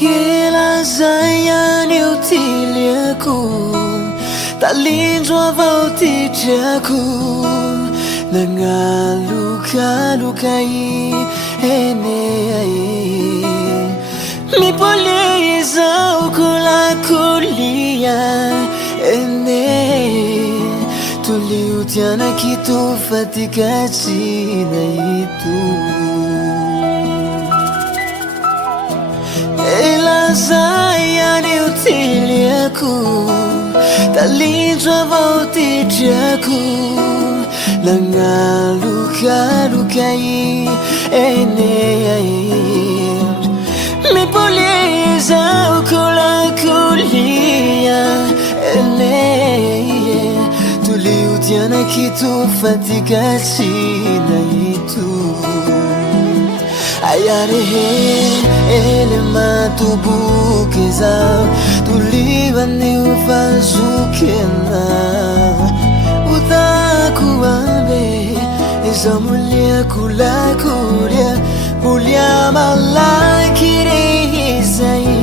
Hela zay any eo ty liako talindro avao ty drako nagnalokalokai ene mipole izao kolakolia ene tulio tiana kitu fatikachina itu zay any eo ty liako talindro avao ty drako nagnalokalokai ene mipole izao kolakolia ene tulio tiana kitu fatikachina itu ayarehe ele matubuke zao tulivani ufazukena utaku ambe eza mulia kulakuria mulia malakire izai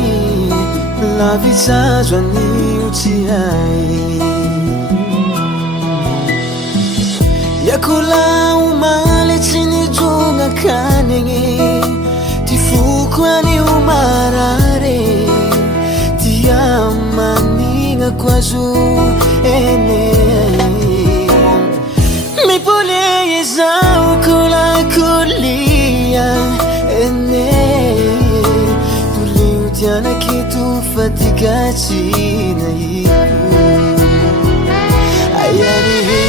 la visage ni utiai yakula umale chini junga kanenge tifukwani umarare tiamaninga kwazu ene mipole izao kolakolia ene tulio tiana kitu fatikachina itu ayarihe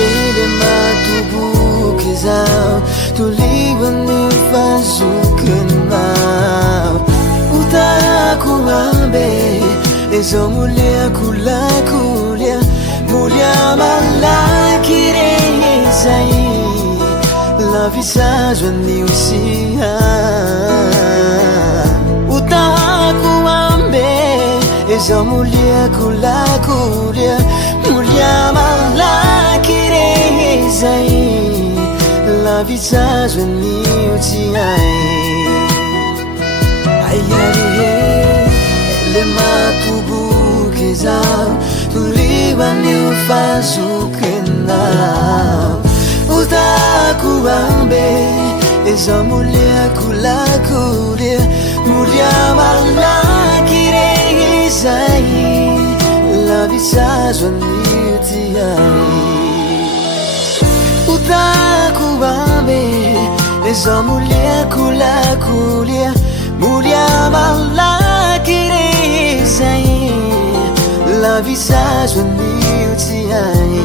ele matubuke zao tulivani ufazukena utaku ambe ezo mulia kulakulia mulia malakire izai la visage ni usia utaku ambe ezo mulia kulakulia mulia malakire izai la visage ni utiai ayarihe ele matubuke zao tulivani ufazukena utaku ambe eza mulia kulakulia mulia malakire izai la visage ni utiai utaku ambe eza mulia kulakulia mulia malakire izai la visage ni utiai